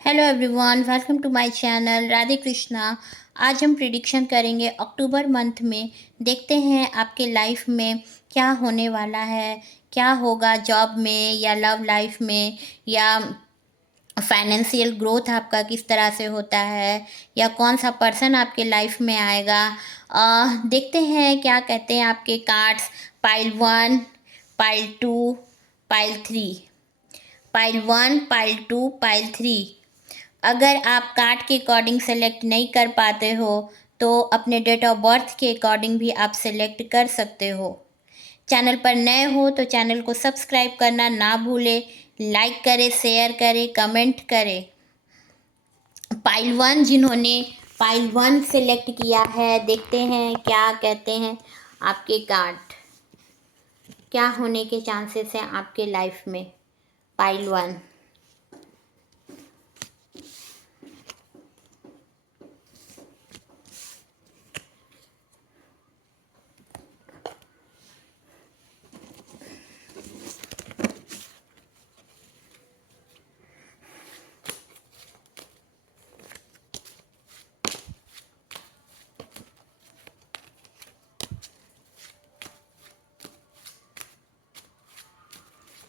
Hello everyone, welcome to my channel Radhe Krishna. आज हम prediction करेंगे अक्टूबर मंथ में। देखते हैं आपके लाइफ में क्या होने वाला है, क्या होगा जॉब में या लव लाइफ में, या फाइनेंशियल ग्रोथ आपका किस तरह से होता है, या कौन सा पर्सन आपके लाइफ में आएगा। देखते हैं क्या कहते हैं आपके cards. Pile 1, pile 2, pile 3। Pile 1, pile 2, pile 3। अगर आप कार्ड के अकॉर्डिंग सेलेक्ट नहीं कर पाते हो तो अपने डेट ऑफ बर्थ के अकॉर्डिंग भी आप सेलेक्ट कर सकते हो। चैनल पर नए हो तो चैनल को सब्सक्राइब करना ना भूलें, लाइक करें, शेयर करें, कमेंट करें। पाइल 1 जिन्होंने पाइल 1 सेलेक्ट किया है, देखते हैं क्या कहते हैं आपके कार्ड, क्या होने के चांसेस हैं आपके लाइफ में। Pile 1।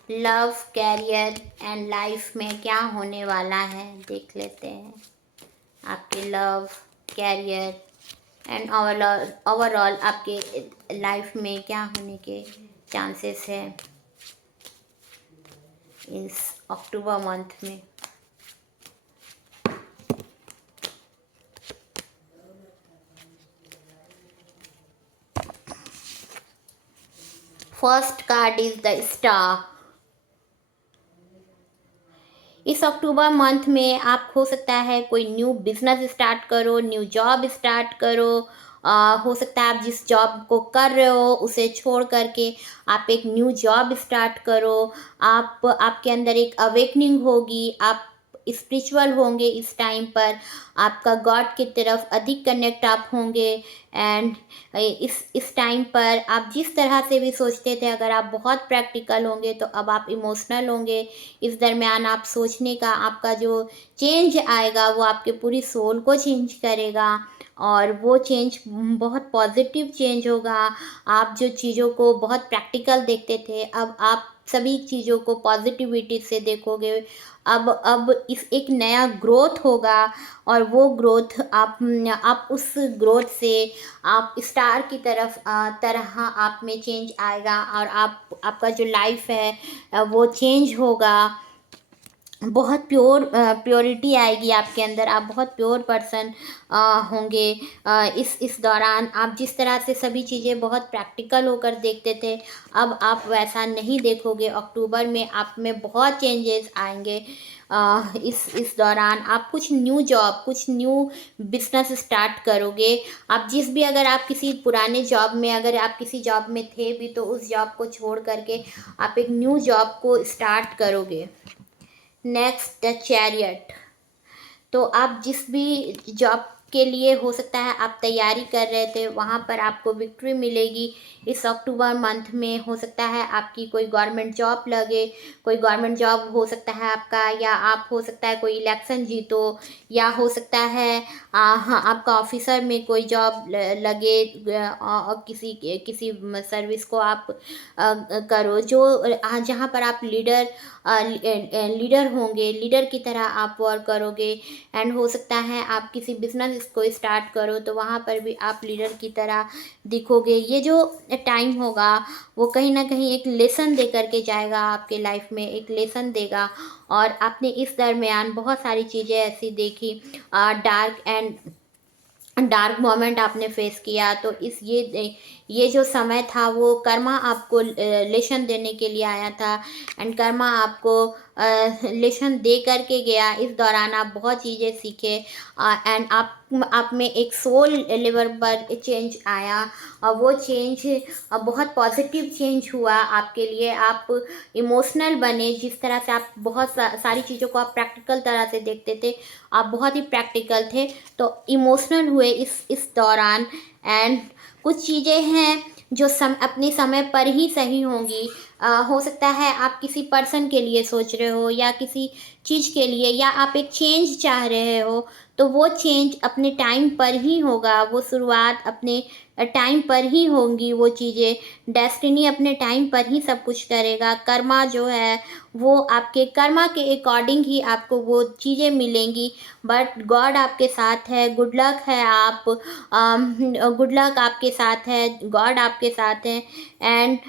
Love, career and life में क्या होने वाला है देख लेते हैं। आपके लव, कैरियर एंड ओवरऑल आपके लाइफ में क्या होने के चांसेस है इस अक्टूबर मंथ में। First card is the star. इस अक्टूबर मंथ में आप हो सकता है कोई न्यू बिजनेस स्टार्ट करो, न्यू जॉब स्टार्ट करो। हो सकता है आप जिस जॉब को कर रहे हो उसे छोड़ करके आप एक न्यू जॉब स्टार्ट करो। आपके अंदर एक अवेकनिंग होगी, आप स्पिरिचुअल होंगे इस टाइम पर, आपका गॉड की तरफ अधिक कनेक्ट आप होंगे। एंड इस टाइम पर आप जिस तरह से भी सोचते थे, अगर आप बहुत प्रैक्टिकल होंगे तो अब आप इमोशनल होंगे। इस दरमियान आप सोचने का आपका जो चेंज आएगा वो आपके पूरी सोल को चेंज करेगा, और वो चेंज बहुत पॉजिटिव चेंज होगा। आप जो चीज़ों को बहुत प्रैक्टिकल देखते थे, अब आप सभी चीज़ों को पॉजिटिविटी से देखोगे। अब इस एक नया ग्रोथ होगा, और वो ग्रोथ आप उस ग्रोथ से आप स्टार की तरह आप में चेंज आएगा, और आपका जो लाइफ है वो चेंज होगा। बहुत प्योरिटी आएगी आपके अंदर, आप बहुत प्योर पर्सन होंगे। इस दौरान आप जिस तरह से सभी चीज़ें बहुत प्रैक्टिकल होकर देखते थे, अब आप वैसा नहीं देखोगे। अक्टूबर में आप में बहुत चेंजेस आएंगे। इस दौरान आप कुछ न्यू जॉब, कुछ न्यू बिजनेस स्टार्ट करोगे। आप अगर आप किसी पुराने जॉब में, अगर आप किसी जॉब में थे भी तो उस जॉब को छोड़ करके आप एक न्यू जॉब को स्टार्ट करोगे। Next the chariot. तो आप जिस भी जॉब के लिए हो सकता है आप तैयारी कर रहे थे, वहाँ पर आपको विक्ट्री मिलेगी इस अक्टूबर मंथ में। हो सकता है आपकी कोई गवर्नमेंट जॉब लगे, कोई गवर्नमेंट जॉब हो सकता है आपका, या आप हो सकता है कोई इलेक्शन जीतो, या हो सकता है हाँ आपका ऑफिसर में कोई जॉब लगे, किसी किसी सर्विस को आप करो जो जहाँ पर आप लीडर होंगे, लीडर की तरह आप वर्क करोगे। एंड हो सकता है आप किसी बिजनेस को स्टार्ट करो तो वहाँ पर भी आप लीडर की तरह दिखोगे। ये जो टाइम होगा वो कहीं ना कहीं एक लेसन दे करके जाएगा, आपके लाइफ में एक लेसन देगा। और आपने इस दरमियान बहुत सारी चीज़ें ऐसी देखी, डार्क मोमेंट आपने फेस किया, तो ये जो समय था वो कर्मा आपको लेसन देने के लिए आया था। एंड कर्मा आपको लेसन दे करके गया। इस दौरान आप बहुत चीज़ें सीखे, एंड आप में एक सोल लेवल पर चेंज आया, और वो चेंज बहुत पॉजिटिव चेंज हुआ आपके लिए। आप इमोशनल बने, जिस तरह से आप बहुत सारी चीज़ों को आप प्रैक्टिकल तरह से देखते थे, आप बहुत ही प्रैक्टिकल थे, तो इमोशनल हुए इस दौरान। एंड कुछ चीज़ें हैं जो अपने समय पर ही सही होंगी। हो सकता है आप किसी पर्सन के लिए सोच रहे हो या किसी चीज़ के लिए, या आप एक चेंज चाह रहे हो, तो वो चेंज अपने टाइम पर ही होगा, वो शुरुआत अपने टाइम पर ही होंगी वो चीज़ें। डेस्टिनी अपने टाइम पर ही सब कुछ करेगा। कर्मा जो है वो आपके कर्मा के अकॉर्डिंग ही आपको वो चीज़ें मिलेंगी। बट गॉड आपके साथ है, गुड लक है, आप गुड लक आपके साथ है, गॉड आपके साथ है। एंड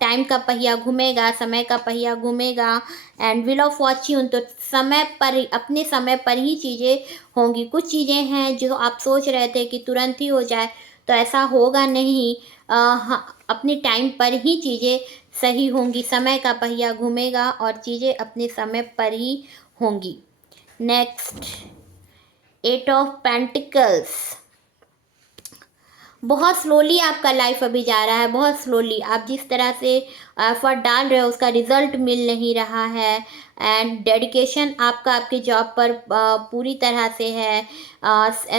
टाइम का पहिया घूमेगा, समय का पहिया घूमेगा। एंड व्हील ऑफ फॉर्च्यून, तो समय पर, अपने समय पर ही चीज़ें होंगी। कुछ चीज़ें हैं जो आप सोच रहे थे कि तुरंत ही हो जाए, तो ऐसा होगा नहीं। हाँ, अपने टाइम पर ही चीज़ें सही होंगी। समय का पहिया घूमेगा और चीज़ें अपने समय पर ही होंगी। Next, 8 of pentacles. बहुत स्लोली आपका लाइफ अभी जा रहा है, बहुत स्लोली। आप जिस तरह से एफर्ट डाल रहे हो उसका रिजल्ट मिल नहीं रहा है। एंड डेडिकेशन आपका आपके जॉब पर पूरी तरह से है।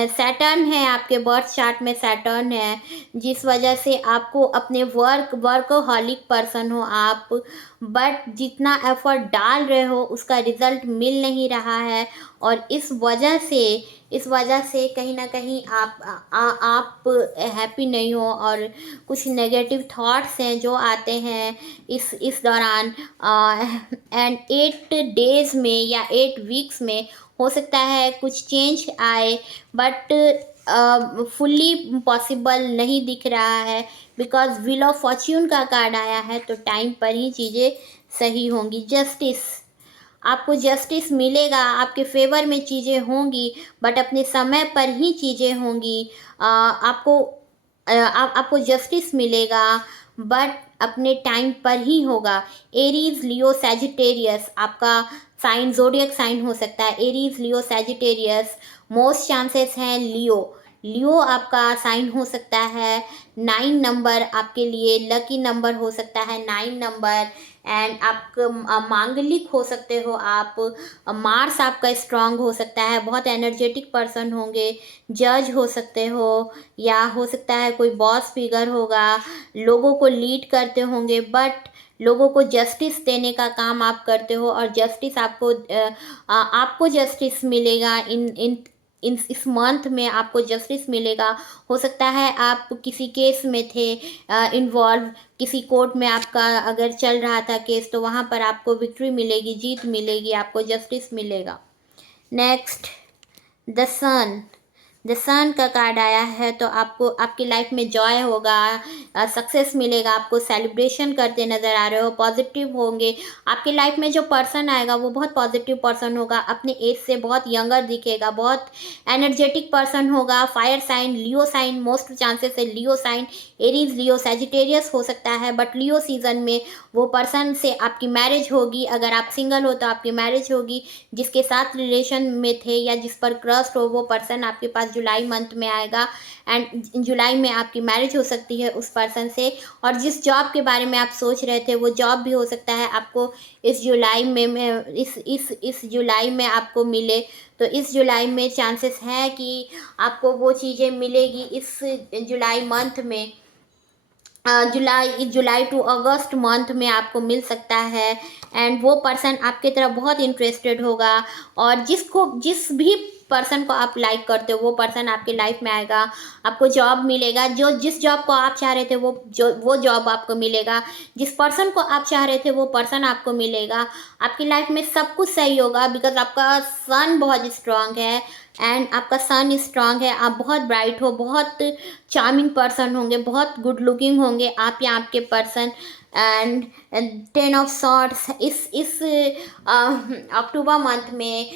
सैटर्न है आपके बर्थ चार्ट में, सैटर्न है, जिस वजह से आपको अपने वर्कहॉलिक पर्सन हो आप, बट जितना एफर्ट डाल रहे हो उसका रिजल्ट मिल नहीं रहा है। और इस वजह से कहीं ना कहीं आप हैप्पी नहीं हो, और कुछ नेगेटिव थॉट्स हैं जो आते हैं इस दौरान। एंड 8 डेज में या 8 वीक्स में हो सकता है कुछ चेंज आए, बट फुल्ली पॉसिबल नहीं दिख रहा है, बिकॉज व्हील ऑफ फॉर्च्यून का कार्ड आया है, तो टाइम पर ही चीज़ें सही होंगी। जस्टिस, आपको जस्टिस मिलेगा, आपके फेवर में चीज़ें होंगी, बट अपने समय पर ही चीज़ें होंगी। आपको जस्टिस मिलेगा, बट अपने टाइम पर ही होगा। एरीज, लियो, सैजिटेरियस आपका साइन, ज़ोडिएक साइन हो सकता है। Aries, Leo, Sagittarius, most chances हैं लियो। लियो आपका साइन हो सकता है। 9 नंबर आपके लिए लकी नंबर हो सकता है, 9 नंबर। एंड आप मांगलिक हो सकते हो आप। मार्स आपका स्ट्रांग हो सकता है, बहुत एनर्जेटिक पर्सन होंगे। जज हो सकते हो, या हो सकता है कोई बॉस फिगर होगा, लोगों को लीड करते होंगे, बट लोगों को जस्टिस देने का काम आप करते हो, और जस्टिस आपको जस्टिस मिलेगा। इन इस मंथ में आपको जस्टिस मिलेगा। हो सकता है आप किसी केस में थे इन्वॉल्व, किसी कोर्ट में आपका अगर चल रहा था केस, तो वहाँ पर आपको विक्ट्री मिलेगी, जीत मिलेगी, आपको जस्टिस मिलेगा। Next, the sun. The sun का कार्ड आया है, तो आपको आपकी लाइफ में जॉय होगा, सक्सेस मिलेगा, आपको सेलिब्रेशन करते नज़र आ रहे हो, पॉजिटिव होंगे। आपकी लाइफ में जो पर्सन आएगा वो बहुत पॉजिटिव पर्सन होगा, अपने एज से बहुत यंगर दिखेगा, बहुत एनर्जेटिक पर्सन होगा। फायर साइन, लियो साइन, मोस्ट चांसेस है लियो साइन। एरीज, लियो, सैजिटेरियस हो सकता है, बट लियो सीजन में वो पर्सन से आपकी मैरिज होगी। अगर आप सिंगल हो तो आपकी मैरिज होगी। जिसके साथ रिलेशन में थे या जिस पर क्रश हो, वो पर्सन आपके पास जुलाई मंथ में आएगा। एंड जुलाई में आपकी मैरिज हो सकती है उस पर्सन से। और जिस जॉब के बारे में आप सोच रहे थे वो जॉब भी हो सकता है आपको इस जुलाई में इस जुलाई में आपको मिले। तो इस जुलाई में चांसेस है कि आपको वो चीज़ें मिलेगी इस जुलाई मंथ में। जुलाई टू अगस्त मंथ में आपको मिल सकता है। एंड वो पर्सन आपके तरफ बहुत इंटरेस्टेड होगा, और जिस भी पर्सन को आप लाइक करते हो वो पर्सन आपके लाइफ में आएगा। आपको जॉब मिलेगा, जिस जॉब को आप चाह रहे थे वो जॉब आपको मिलेगा। जिस पर्सन को आप चाह रहे थे वो पर्सन आपको मिलेगा। आपकी लाइफ में सब कुछ सही होगा, बिकॉज आपका सन बहुत स्ट्रांग है। एंड आपका सन स्ट्रांग है, आप बहुत ब्राइट हो, बहुत चार्मिंग पर्सन होंगे, बहुत गुड लुकिंग होंगे आप या आपके पर्सन। एंड 10 ऑफ सॉर्ड्स इस अक्टूबर मंथ में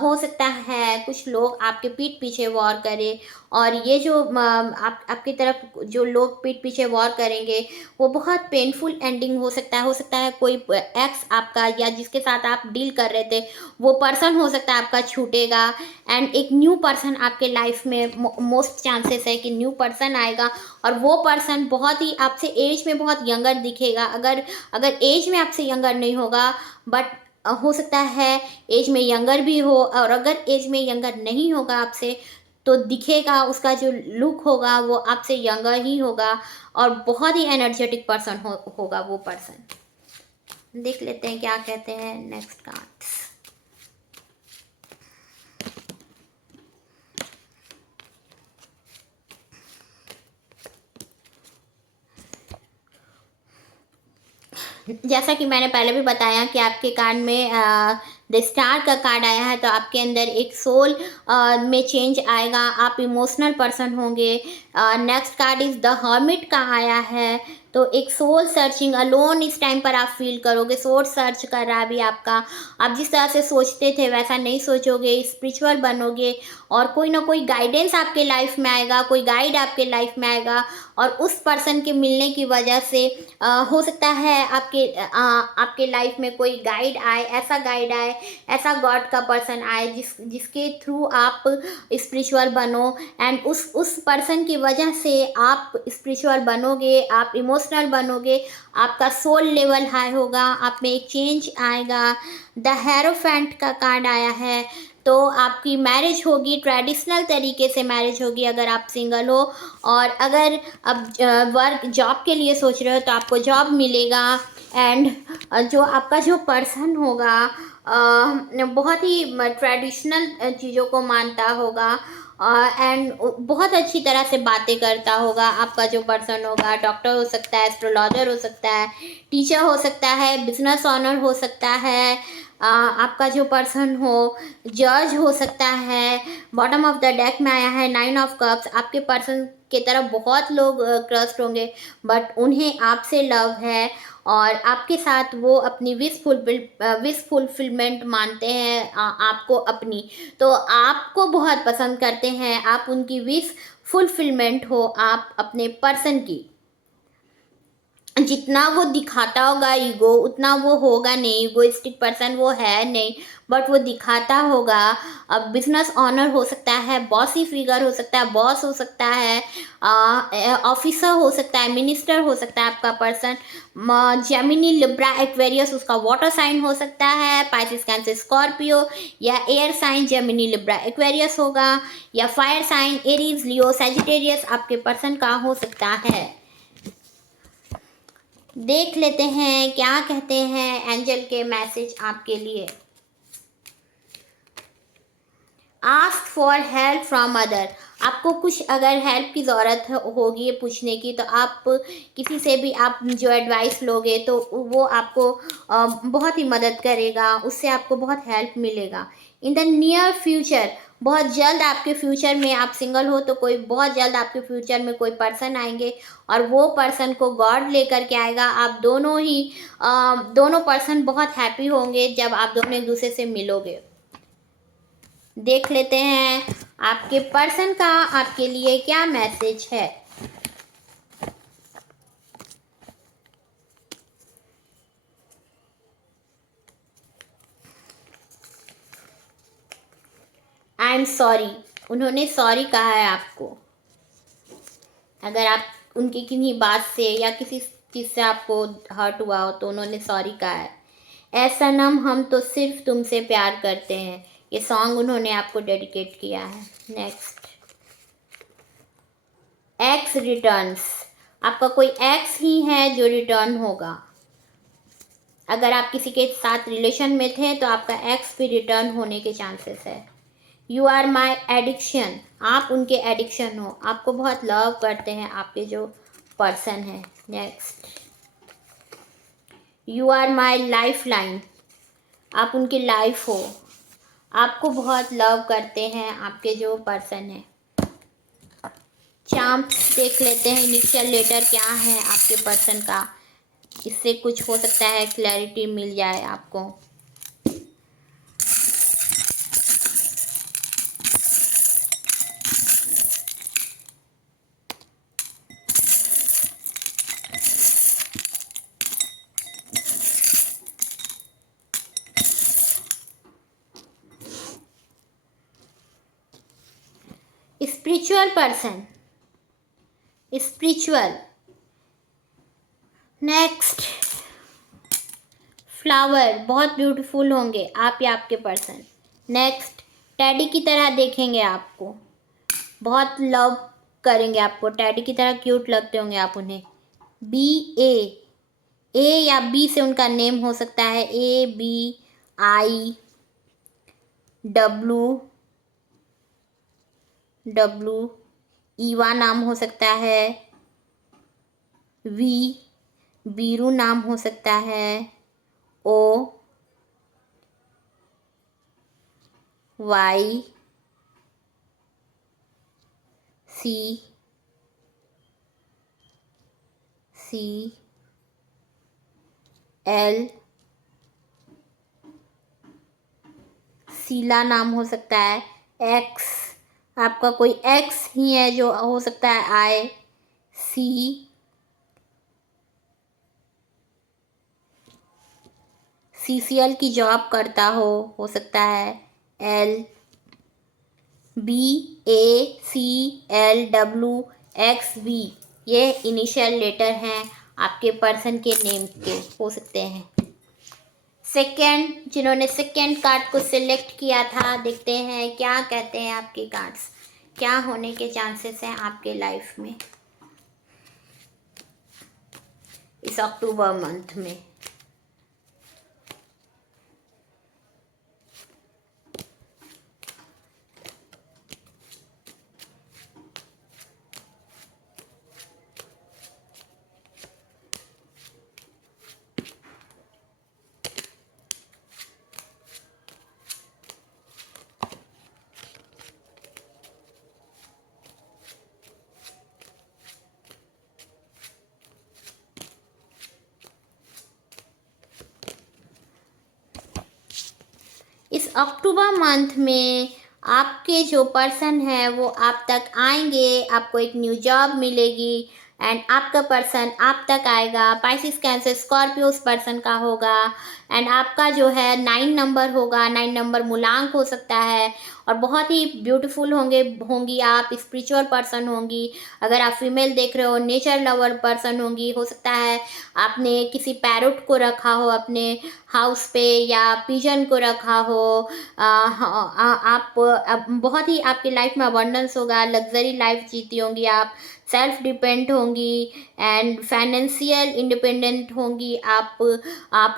हो सकता है कुछ लोग आपके पीठ पीछे वॉर करें, और ये जो आपकी तरफ जो लोग पीठ पीछे वॉर करेंगे वो बहुत पेनफुल एंडिंग हो सकता है कोई एक्स आपका या जिसके साथ आप डील कर रहे थे वो पर्सन हो सकता है आपका छूटेगा। एंड एक न्यू पर्सन आपके लाइफ में मोस्ट चांसेस है कि न्यू पर्सन आएगा, और वो पर्सन बहुत ही आपसे एज में बहुत यंगर दिखेगा। अगर एज में आपसे यंगर नहीं होगा, बट हो सकता है एज में यंगर भी हो, और अगर एज में यंगर नहीं होगा आपसे तो दिखेगा, उसका जो लुक होगा वो आपसे यंगर ही होगा, और बहुत ही एनर्जेटिक पर्सन होगा वो पर्सन। देख लेते हैं क्या कहते हैं नेक्स्ट कार्ड्स। जैसा कि मैंने पहले भी बताया कि आपके कार्ड में द स्टार का कार्ड आया है, तो आपके अंदर एक सोल में चेंज आएगा, आप इमोशनल पर्सन होंगे। Next card is the hermit का आया है, तो एक सोल सर्चिंग अलोन इस टाइम पर आप फील करोगे, सोल सर्च कर रहा है अभी आपका। आप जिस तरह से सोचते थे वैसा नहीं सोचोगे, स्पिरिचुअल बनोगे और कोई ना कोई गाइडेंस आपके लाइफ में आएगा, कोई गाइड आपके लाइफ में आएगा और उस पर्सन के मिलने की वजह से हो सकता है आपके लाइफ में कोई गाइड आए, ऐसा गाइड आए, ऐसा गॉड का पर्सन आए जिसके थ्रू आप स्पिरिचुअल बनो। एंड उस पर्सन की वजह से आप स्पिरिचुअल बनोगे, आप इमोशनल बनोगे, आपका सोल लेवल हाई होगा, आप में एक चेंज आएगा। द हेरोफेंट का कार्ड आया है, तो आपकी मैरिज होगी, ट्रेडिशनल तरीके से मैरिज होगी अगर आप सिंगल हो। और अगर अब वर्क जॉब के लिए सोच रहे हो तो आपको जॉब मिलेगा। एंड जो आपका जो पर्सन होगा बहुत ही ट्रेडिशनल चीज़ों को मानता होगा एंड बहुत अच्छी तरह से बातें करता होगा। आपका जो पर्सन होगा डॉक्टर हो सकता है, एस्ट्रोलॉजर हो सकता है, टीचर हो सकता है, बिजनेस ऑनर हो सकता है, आपका जो पर्सन हो जज हो सकता है। बॉटम ऑफ द डेक में आया है 9 ऑफ कप्स। आपके पर्सन की तरफ बहुत लोग क्रस्ट होंगे बट उन्हें आपसे लव है और आपके साथ वो अपनी विश फुलफिलमेंट मानते हैं आपको अपनी, तो आपको बहुत पसंद करते हैं, आप उनकी विश फुलफिलमेंट हो आप अपने पर्सन की। जितना वो दिखाता होगा ईगो उतना वो होगा नहीं, ईगोइस्टिक पर्सन वो है नहीं, बट वो दिखाता होगा। अब बिजनेस ऑनर हो सकता है, बॉसी फिगर हो सकता है, बॉस हो सकता है, ऑफिसर हो सकता है, मिनिस्टर हो सकता है आपका पर्सन। जेमिनी लिब्रा एक्वेरियस उसका वाटर साइन हो सकता है, पाइसिस कैंसर स्कॉर्पियो, या air sign Gemini Libra Aquarius होगा, या fire sign Aries Leo Sagittarius आपके पर्सन का हो सकता है। देख लेते हैं क्या कहते हैं एंजल के मैसेज आपके लिए। Ask for help from other. आपको कुछ अगर हेल्प की ज़रूरत होगी पूछने की तो आप किसी से भी आप जो एडवाइस लोगे तो वो आपको बहुत ही मदद करेगा, उससे आपको बहुत हेल्प मिलेगा। इन द नियर फ्यूचर, बहुत जल्द आपके फ्यूचर में, आप सिंगल हो तो कोई बहुत जल्द आपके फ्यूचर में कोई पर्सन आएंगे और वो पर्सन को गॉड लेकर के आएगा। आप दोनों पर्सन बहुत हैप्पी होंगे जब आप दोनों एक दूसरे से मिलोगे। देख लेते हैं आपके पर्सन का आपके लिए क्या मैसेज है। आई एम सॉरी, उन्होंने सॉरी कहा है आपको। अगर आप उनकी किन्हीं बात से या किसी चीज़ से आपको हर्ट हुआ हो तो उन्होंने सॉरी कहा है। ऐ सनम हम तो सिर्फ तुमसे प्यार करते हैं, ये सॉन्ग उन्होंने आपको डेडिकेट किया है। Next, x returns. आपका कोई एक्स ही है जो रिटर्न होगा। अगर आप किसी के साथ रिलेशन में थे तो आपका एक्स भी रिटर्न होने के चांसेस है। यू आर माई एडिक्शन, आप उनके एडिक्शन हो, आपको बहुत लव करते हैं आपके जो पर्सन है। Next, you are my life line, आप उनकी लाइफ हो, आपको बहुत लव करते हैं आपके जो पर्सन है। चांप्स देख लेते हैं इनिशियल लेटर क्या है आपके पर्सन का, इससे कुछ हो सकता है क्लैरिटी मिल जाए आपको। Spiritual person, spiritual. Next, flower, बहुत ब्यूटीफुल होंगे आप या आपके पर्सन। नेक्स्ट, टैडी की तरह देखेंगे आपको, बहुत लव करेंगे आपको, टैडी की तरह क्यूट लगते होंगे आप उन्हें। बी ए, ए या बी से उनका नेम हो सकता है, A B I W W, Eva नाम हो सकता है, वी बीरू नाम हो सकता है, O Y C C L, Sheela नाम हो सकता है, एक्स आपका कोई एक्स ही है जो हो सकता है, आई सी सीसीएल की जॉब करता हो सकता है, L B A C L W X V, ये इनिशियल लेटर हैं आपके पर्सन के नेम के हो सकते हैं। सेकेंड, जिन्होंने सेकेंड कार्ड को सिलेक्ट किया था, देखते हैं क्या कहते हैं आपके कार्ड्स, क्या होने के चांसेस हैं आपके लाइफ में इस अक्टूबर मंथ में। इस अक्टूबर मंथ में आपके जो पर्सन है वो आप तक आएंगे, आपको एक न्यू जॉब मिलेगी एंड आपका पर्सन आप तक आएगा। पाइसिस कैंसर स्कॉर्पियो उस पर्सन का होगा एंड आपका जो है 9 नंबर होगा, 9 नंबर मूलांक हो सकता है और बहुत ही ब्यूटीफुल होंगी आप, स्पिरिचुअल पर्सन होंगी। अगर आप फीमेल देख रहे हो, नेचर लवर पर्सन होंगी। हो सकता है आपने किसी पैरोट को रखा हो अपने हाउस पे या पिजन को रखा हो। आप बहुत ही आपकी लाइफ में अबंडेंस होगा, लग्जरी लाइफ जीती होंगी आप, सेल्फ डिपेंड होंगी एंड फाइनेंशियल इंडिपेंडेंट होंगी आप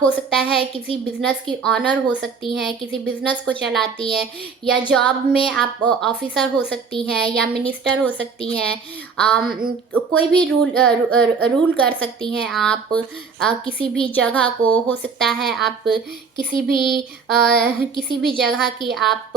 हो सकता है किसी बिजनेस की ऑनर हो सकती हैं, किसी बिजनेस को चलाती हैं या जॉब में आप ऑफिसर हो सकती हैं या मिनिस्टर हो सकती हैं। कोई भी रूल कर सकती हैं आप किसी भी जगह को। हो सकता है आप किसी भी जगह की आप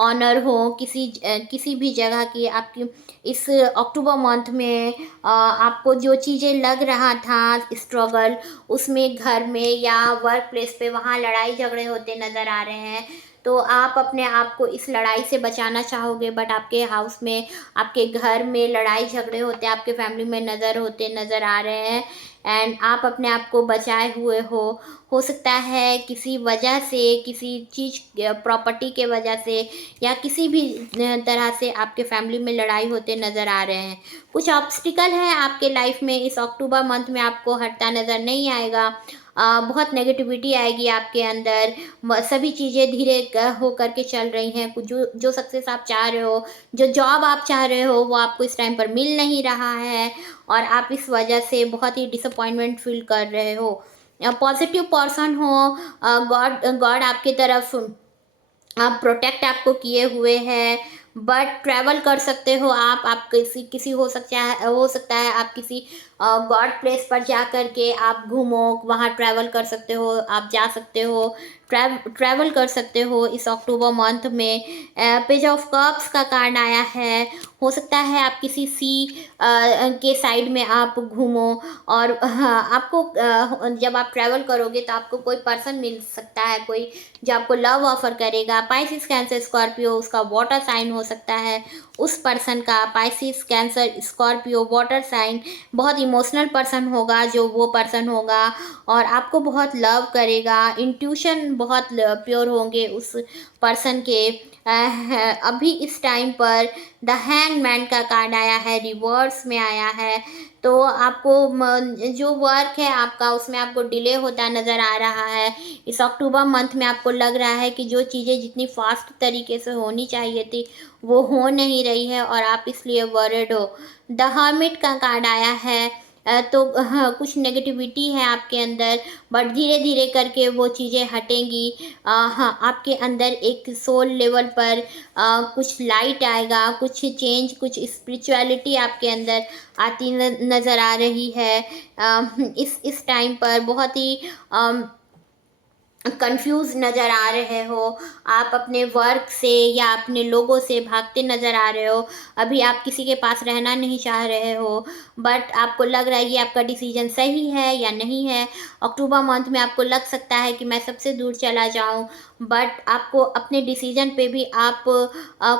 ऑनर हो, किसी भी जगह की आपकी। इस अक्टूबर मंथ में आपको जो चीज़ें लग रहा था स्ट्रगल, उसमें घर में या वर्क प्लेस पे वहाँ लड़ाई झगड़े होते नज़र आ रहे हैं, तो आप अपने आप को इस लड़ाई से बचाना चाहोगे। बट आपके हाउस में, आपके घर में लड़ाई झगड़े होते, आपके फैमिली में नज़र आ रहे हैं एंड आप अपने आप को बचाए हुए हो सकता है किसी वजह से, किसी चीज़ प्रॉपर्टी के वजह से या किसी भी तरह से आपके फैमिली में लड़ाई होते नज़र आ रहे हैं। कुछ ऑब्स्टिकल है आपके लाइफ में इस अक्टूबर मंथ में, आपको हटता नज़र नहीं आएगा। बहुत नेगेटिविटी आएगी आपके अंदर, सभी चीज़ें धीरे हो करके चल रही हैं। जो सक्सेस आप चाह रहे हो, जो जॉब आप चाह रहे हो, वो आपको इस टाइम पर मिल नहीं रहा है और आप इस वजह से बहुत ही डिसअपॉइंटमेंट फील कर रहे हो। पॉजिटिव पर्सन हो, गॉड आपकी तरफ आप प्रोटेक्ट आपको किए हुए हैं। बट ट्रैवल कर सकते हो आप किसी हो सकता है आप किसी गॉड प्लेस पर जा कर के आप घूमो, वहाँ ट्रैवल कर सकते हो, आप जा सकते हो, ट्रैवल कर सकते हो इस अक्टूबर मंथ में। पेज ऑफ कप्स का कार्ड आया है। हो सकता है आप किसी सी के साइड में आप घूमो और आपको जब आप ट्रैवल करोगे तो आपको कोई पर्सन मिल सकता है, कोई जो आपको लव ऑफर करेगा। पाइसिस कैंसर स्कॉर्पियो उसका वाटर साइन हो सकता है उस पर्सन का। Pisces Cancer Scorpio water sign, बहुत इमोशनल पर्सन होगा जो वो पर्सन होगा और आपको बहुत लव करेगा। इंट्यूशन बहुत प्योर होंगे उस पर्सन के। अभी इस टाइम पर द हैंगमैन का कार्ड आया है, रिवर्स में आया है, तो आपको जो वर्क है आपका उसमें आपको डिले होता नज़र आ रहा है। इस अक्टूबर मंथ में आपको लग रहा है कि जो चीज़ें जितनी फास्ट तरीके से होनी चाहिए थी वो हो नहीं रही है और आप इसलिए वरिड हो। द हर्मिट का कार्ड आया है। तो हाँ, कुछ नेगेटिविटी है आपके अंदर, बट धीरे धीरे करके वो चीज़ें हटेंगी। हाँ, आपके अंदर एक सोल लेवल पर कुछ लाइट आएगा, कुछ चेंज, कुछ स्पिरिचुअलिटी आपके अंदर आती नज़र आ रही है। इस टाइम पर बहुत ही कंफ्यूज नज़र आ रहे हो, आप अपने वर्क से या अपने लोगों से भागते नज़र आ रहे हो, अभी आप किसी के पास रहना नहीं चाह रहे हो, बट आपको लग रहा है कि आपका डिसीजन सही है या नहीं है। अक्टूबर मंथ में आपको लग सकता है कि मैं सबसे दूर चला जाऊं, बट आपको अपने डिसीजन पे भी आप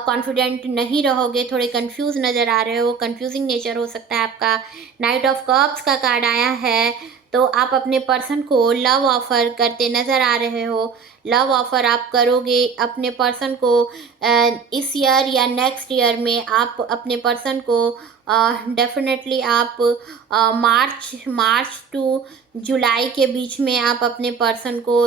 कॉन्फिडेंट नहीं रहोगे, थोड़े कंफ्यूज नज़र आ रहे हो, कंफ्यूजिंग नेचर हो सकता है आपका। नाइट ऑफ कप्स का कार्ड आया है, तो आप अपने पर्सन को लव ऑफ़र करते नज़र आ रहे हो। लव ऑफ़र आप करोगे अपने पर्सन को इस ईयर या नेक्स्ट ईयर में। आप अपने पर्सन को डेफिनेटली आप मार्च टू जुलाई के बीच में आप अपने पर्सन को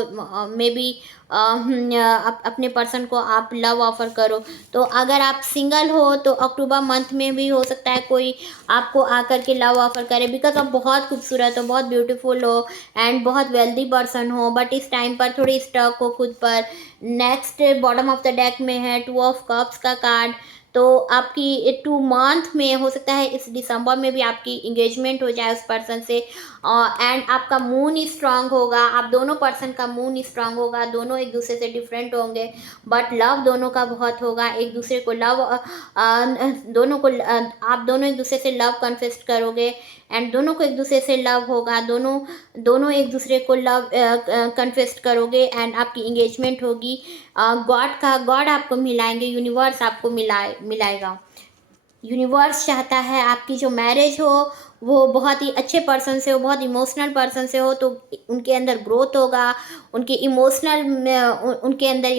मे बी अपने पर्सन को आप लव ऑफ़र करो। तो अगर आप सिंगल हो तो अक्टूबर मंथ में भी हो सकता है कोई आपको आकर के लव ऑफ़र करे, बिकॉज आप बहुत खूबसूरत हो, बहुत ब्यूटीफुल हो एंड बहुत वेल्दी पर्सन हो, बट इस टाइम पर थोड़ी स्टक हो खुद पर। Next bottom of the deck में है 2 ऑफ कप्स का कार्ड। तो आपकी 2 मंथ में हो सकता है इस दिसंबर में भी आपकी इंगेजमेंट हो जाए उस पर्सन से, एंड आपका मून स्ट्रांग होगा, आप दोनों पर्सन का मून स्ट्रांग होगा, दोनों एक दूसरे से डिफरेंट होंगे, बट लव दोनों का बहुत होगा। एक दूसरे को लव दोनों को आप दोनों एक दूसरे से लव कन्फेस्ट करोगे, एंड दोनों को एक दूसरे से लव होगा, दोनों एक दूसरे को लव कन्फेस्ट करोगे, एंड आपकी इंगेजमेंट होगी। गॉड आपको मिलाएंगे, यूनिवर्स आपको मिलाएगा। यूनिवर्स चाहता है आपकी जो मैरिज हो वो बहुत ही अच्छे पर्सन से हो, बहुत इमोशनल पर्सन से हो, तो उनके अंदर ग्रोथ होगा, उनके अंदर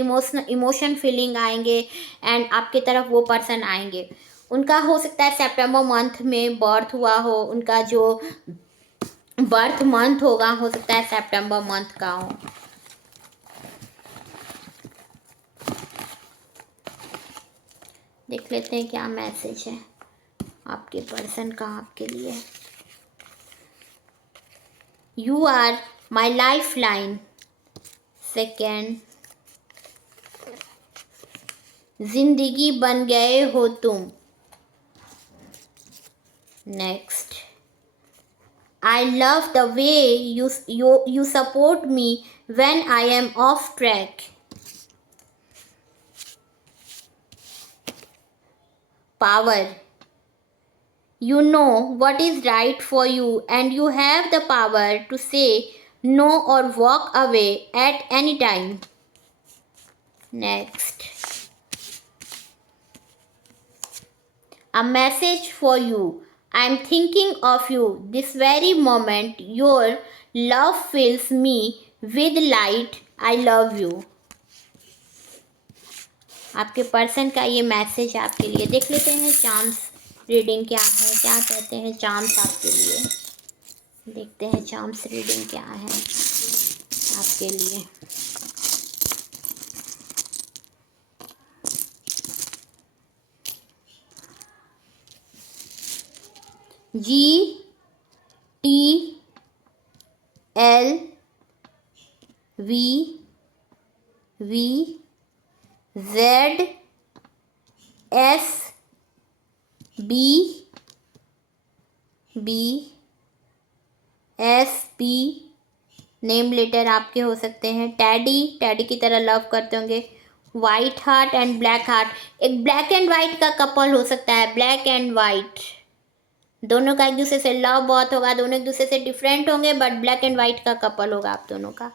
इमोशन फीलिंग आएंगे, एंड आपके तरफ वो पर्सन आएंगे। उनका हो सकता है सितंबर मंथ में बर्थ हुआ हो, उनका जो बर्थ मंथ होगा हो सकता है सितंबर मंथ का हो। देख लेते हैं क्या मैसेज है आपके पर्सन का आपके लिए। You are my life line. Second, जिंदगी बन गए हो तुम। Next, I love the way you support me when I am off track. Power, you know what is right for you and you have the power to say no or walk away at any time. Next, a message for you. I am thinking of you this very moment. Your love fills me with light. I love you. आपके person का ये message आपके लिए। देख लेते हैं charms reading क्या है, क्या कहते हैं चार्म्स आपके लिए। देखते हैं चार्म्स रीडिंग क्या है आपके लिए। GTLVSB नेम लेटर आपके हो सकते हैं। टैडी की तरह लव करते होंगे। White heart and black heart, एक ब्लैक एंड वाइट का कपल हो सकता है। ब्लैक एंड वाइट दोनों का एक दूसरे से लव बहुत होगा, दोनों एक दूसरे से डिफरेंट होंगे, बट ब्लैक एंड वाइट का कपल होगा आप दोनों का।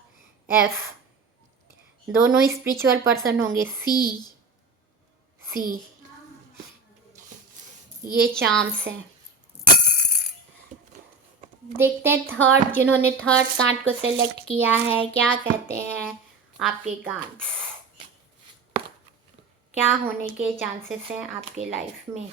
F, दोनों स्पिरिचुअल पर्सन होंगे। सी, ये चार्म्स हैं। देखते हैं थर्ड, जिन्होंने थर्ड कार्ड को सेलेक्ट किया है क्या कहते हैं आपके कार्ड्स, क्या होने के चांसेस हैं आपके लाइफ में।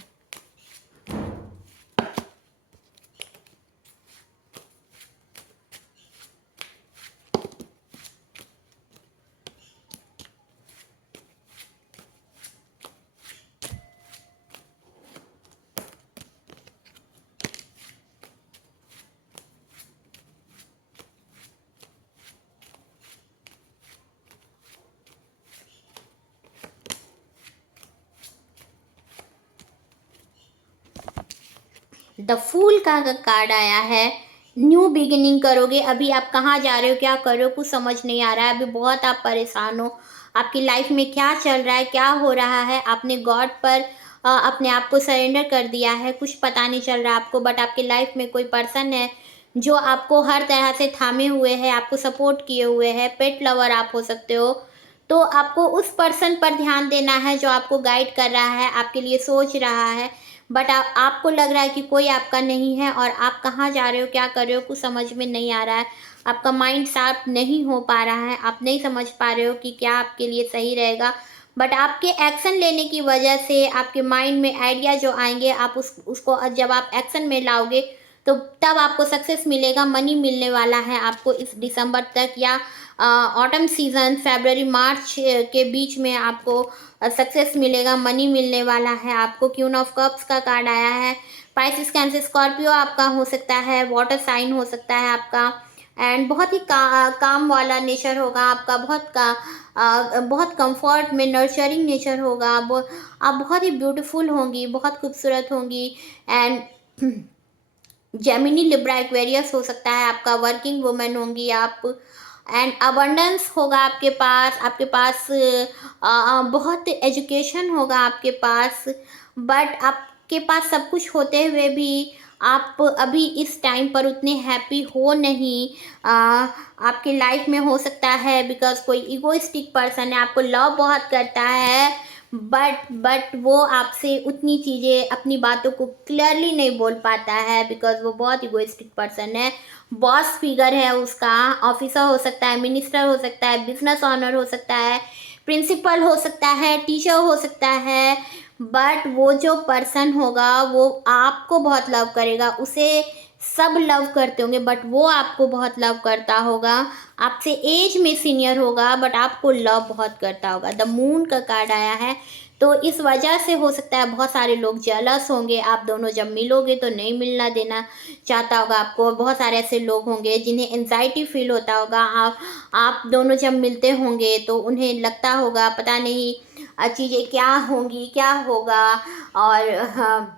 द फूल का कार्ड आया है। न्यू बिगिनिंग करोगे। अभी आप कहाँ जा रहे हो, क्या कर रहे हो, कुछ समझ नहीं आ रहा है। अभी बहुत आप परेशान हो, आपकी लाइफ में क्या चल रहा है, क्या हो रहा है। आपने गॉड पर अपने आप को सरेंडर कर दिया है, कुछ पता नहीं चल रहा है आपको। बट आपकी लाइफ में कोई पर्सन है जो आपको हर तरह से थामे हुए है, आपको सपोर्ट किए हुए है। पेट लवर आप हो सकते हो। तो आपको उस पर्सन पर ध्यान देना है जो आपको गाइड कर रहा है, आपके लिए सोच रहा है। बट आपको लग रहा है कि कोई आपका नहीं है और आप कहाँ जा रहे हो, क्या कर रहे हो, कुछ समझ में नहीं आ रहा है। आपका माइंड शार्प नहीं हो पा रहा है, आप नहीं समझ पा रहे हो कि क्या आपके लिए सही रहेगा। बट आपके एक्शन लेने की वजह से आपके माइंड में आइडिया जो आएंगे, आप उसको जब आप एक्शन में लाओगे तो तब आपको सक्सेस मिलेगा। मनी मिलने वाला है आपको इस दिसंबर तक, या ऑटम सीजन फरवरी मार्च के बीच में आपको सक्सेस मिलेगा, मनी मिलने वाला है आपको। क्वीन ऑफ कप्स का कार्ड आया है। पाइसिस कैंसर स्कॉर्पियो आपका हो सकता है, वाटर साइन हो सकता है आपका। एंड बहुत ही काम वाला नेचर होगा आपका, बहुत कंफर्ट में नर्चरिंग नेचर होगा। आप बहुत ही ब्यूटीफुल होंगी, बहुत खूबसूरत होंगी। एंड जेमिनी लिब्रा एक्वेरियस हो सकता है आपका, वर्किंग वुमेन होंगी आप। एंड अबंडेंस होगा आपके पास बहुत एजुकेशन होगा आपके पास। बट आपके पास सब कुछ होते हुए भी आप अभी इस टाइम पर उतने हैप्पी हो नहीं। आपके लाइफ में हो सकता है बिकॉज कोई इगोइस्टिक पर्सन है, आपको लव बहुत करता है। बट वो आपसे उतनी चीज़ें, अपनी बातों को क्लियरली नहीं बोल पाता है बिकॉज वो बहुत इगोइस्टिक पर्सन है। बॉस फिगर है उसका, ऑफिसर हो सकता है, मिनिस्टर हो सकता है, बिजनेस ऑनर हो सकता है, प्रिंसिपल हो सकता है, टीचर हो सकता है। बट वो जो पर्सन होगा वो आपको बहुत लव करेगा, उसे सब लव करते होंगे बट वो आपको बहुत लव करता होगा। आपसे एज में सीनियर होगा बट आपको लव बहुत करता होगा। द मून का कार्ड आया है। तो इस वजह से हो सकता है बहुत सारे लोग जेलस होंगे, आप दोनों जब मिलोगे तो नहीं मिलना देना चाहता होगा आपको। बहुत सारे ऐसे लोग होंगे जिन्हें एंजाइटी फील होता होगा। आप दोनों जब मिलते होंगे तो उन्हें लगता होगा पता नहीं चीज़ें क्या होंगी, क्या होगा। और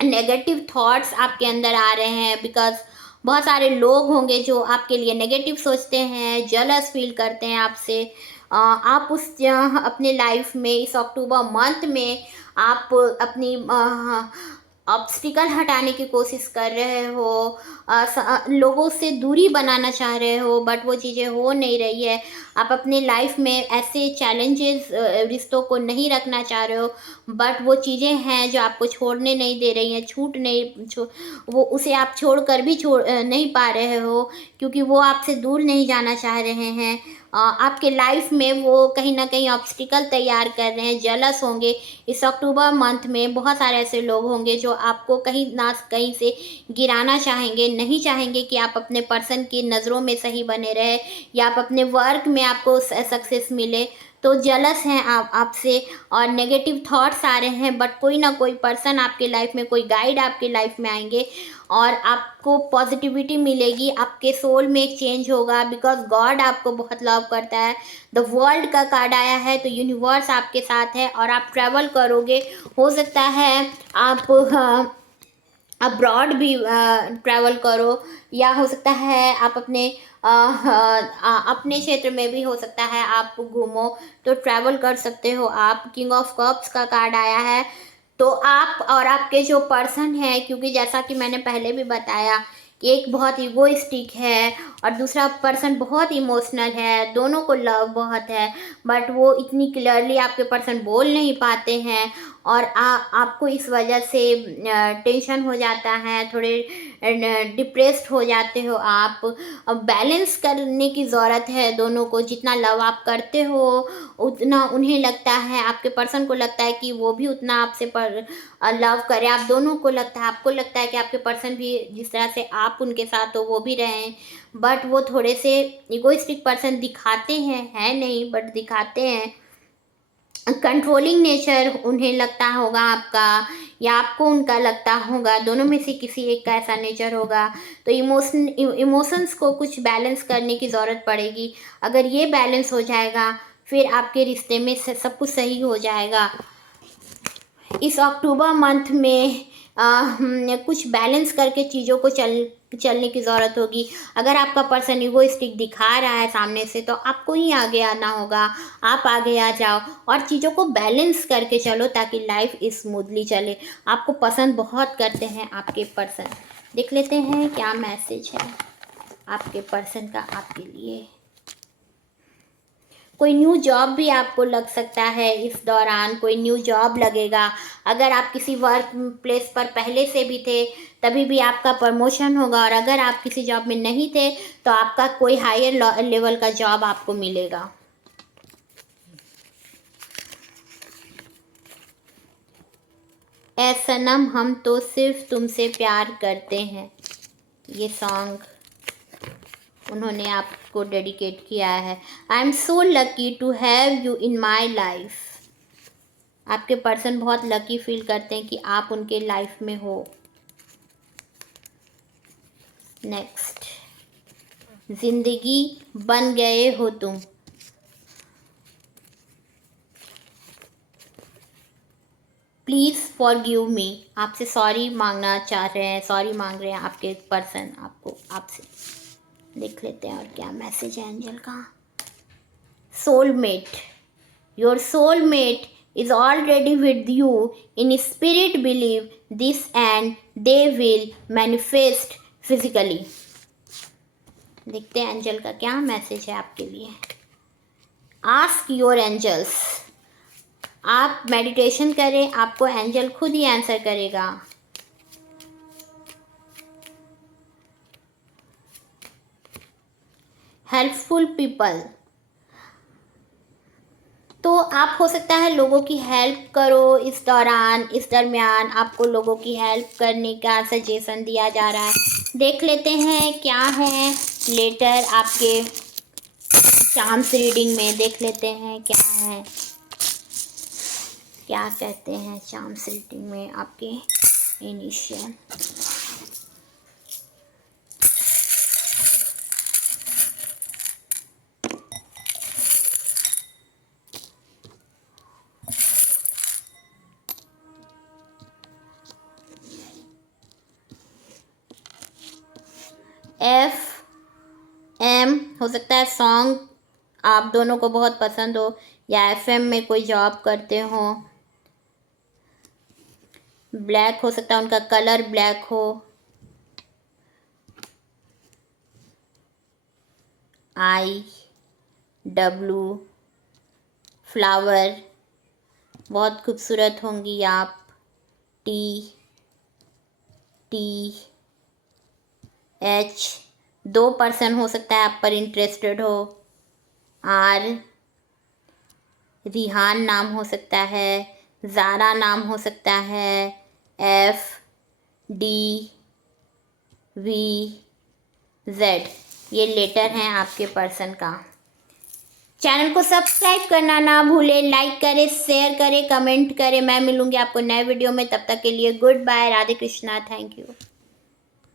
नेगेटिव थॉट्स आपके अंदर आ रहे हैं बिकॉज बहुत सारे लोग होंगे जो आपके लिए नेगेटिव सोचते हैं, जेलस फील करते हैं आपसे। आप अपने लाइफ में इस अक्टूबर मंथ में आप अपनी ऑब्स्टिकल हटाने की कोशिश कर रहे हो, लोगों से दूरी बनाना चाह रहे हो बट वो चीज़ें हो नहीं रही है। आप अपने लाइफ में ऐसे चैलेंजेस, रिश्तों को नहीं रखना चाह रहे हो बट वो चीज़ें हैं जो आपको छोड़ने नहीं दे रही हैं, छूट नहीं वो उसे आप छोड़ कर भी नहीं पा रहे हो क्योंकि वो आपसे दूर नहीं जाना चाह रहे हैं। आपके लाइफ में वो कहीं ना कहीं ऑब्स्टिकल तैयार कर रहे हैं, जेलस होंगे। इस अक्टूबर मंथ में बहुत सारे ऐसे लोग होंगे जो आपको कहीं ना कहीं से गिराना चाहेंगे, नहीं चाहेंगे कि आप अपने पर्सन की नज़रों में सही बने रहे या आप अपने वर्क में आपको सक्सेस मिले। तो जेलस हैं आप आपसे और नेगेटिव थॉट्स आ रहे हैं बट कोई ना कोई पर्सन आपके लाइफ में, कोई गाइड आपके लाइफ में आएंगे और आपको पॉजिटिविटी मिलेगी। आपके सोल में एक चेंज होगा बिकॉज गॉड आपको बहुत लव करता है। द वर्ल्ड का कार्ड आया है तो यूनिवर्स आपके साथ है और आप ट्रैवल करोगे। हो सकता है आप अब्रॉड भी ट्रैवल करो या हो सकता है आप अपने क्षेत्र में भी हो सकता है आप घूमो, तो ट्रैवल कर सकते हो आप। किंग ऑफ कप्स का कार्ड आया है। तो आप और आपके जो पर्सन है, क्योंकि जैसा कि मैंने पहले भी बताया कि एक बहुत ईगोइस्टिक है और दूसरा पर्सन बहुत इमोशनल है, दोनों को लव बहुत है बट वो इतनी क्लियरली आपके पर्सन बोल नहीं पाते हैं और आपको इस वजह से टेंशन हो जाता है, थोड़े डिप्रेस्ड हो जाते हो आप। अब बैलेंस करने की ज़रूरत है दोनों को। जितना लव आप करते हो उतना उन्हें लगता है, आपके पर्सन को लगता है कि वो भी उतना आपसे लव करे। आप दोनों को लगता है, आपको लगता है कि आपके पर्सन भी जिस तरह से आप उनके साथ हो वो भी रहें बट वो थोड़े से इगोइस्टिक पर्सन दिखाते हैं, है नहीं बट दिखाते हैं। कंट्रोलिंग नेचर उन्हें लगता होगा आपका या आपको उनका लगता होगा, दोनों में से किसी एक का ऐसा नेचर होगा। तो इमोशंस को कुछ बैलेंस करने की ज़रूरत पड़ेगी। अगर ये बैलेंस हो जाएगा फिर आपके रिश्ते में सब कुछ सही हो जाएगा। इस अक्टूबर मंथ में कुछ बैलेंस करके चीज़ों को चलने की ज़रूरत होगी। अगर आपका पर्सन ईगोइस्टिक दिखा रहा है सामने से, तो आपको ही आगे आना होगा। आप आगे आ जाओ और चीज़ों को बैलेंस करके चलो ताकि लाइफ स्मूथली चले। आपको पसंद बहुत करते हैं आपके पर्सन। देख लेते हैं क्या मैसेज है आपके पर्सन का आपके लिए। कोई न्यू जॉब भी आपको लग सकता है इस दौरान, कोई न्यू जॉब लगेगा। अगर आप किसी वर्क प्लेस पर पहले से भी थे तभी भी आपका प्रमोशन होगा, और अगर आप किसी जॉब में नहीं थे तो आपका कोई हायर लेवल का जॉब आपको मिलेगा। ऐ सनम हम तो सिर्फ तुमसे प्यार करते हैं, ये सॉन्ग उन्होंने आपको डेडिकेट किया है। I am so lucky to have you in my life. आपके पर्सन बहुत लकी फील करते हैं कि आप उनके लाइफ में हो। नेक्स्ट, जिंदगी बन गए हो तुम। Please forgive me. आपसे सॉरी मांगना चाह रहे हैं, सॉरी मांग रहे हैं आपके पर्सन आपको आपसे। देख लेते हैं और क्या मैसेज है एंजल का। Soulmate, your soulmate is already with you in spirit, believe this and they will manifest physically. देखते हैं एंजल का क्या मैसेज है आपके लिए। आस्क योर एंजल्स, आप मेडिटेशन करें, आपको एंजल खुद ही आंसर करेगा। हेल्पफुल पीपल, तो आप हो सकता है लोगों की हेल्प करो इस दौरान, इस दरमियान आपको लोगों की हेल्प करने का सजेशन दिया जा रहा है। देख लेते हैं क्या है लेटर आपके चार्म्स रीडिंग में। देख लेते हैं क्या है, क्या कहते हैं चार्म्स रीडिंग में आपके इनिशियल। FM हो सकता है सॉन्ग आप दोनों को बहुत पसंद हो, या FM में कोई जॉब करते हो। ब्लैक हो सकता है, उनका कलर ब्लैक हो। IW फ्लावर, बहुत खूबसूरत होंगी आप। TH, 2 पर्सन हो सकता है आप पर इंटरेस्टेड हो। R, रिहान नाम हो सकता है, ज़ारा नाम हो सकता है। FDVZ, ये लेटर हैं आपके पर्सन का। चैनल को सब्सक्राइब करना ना भूलें, लाइक करें, शेयर करें, कमेंट करें। मैं मिलूंगी आपको नए वीडियो में, तब तक के लिए good bye, Radhe Krishna, thank you.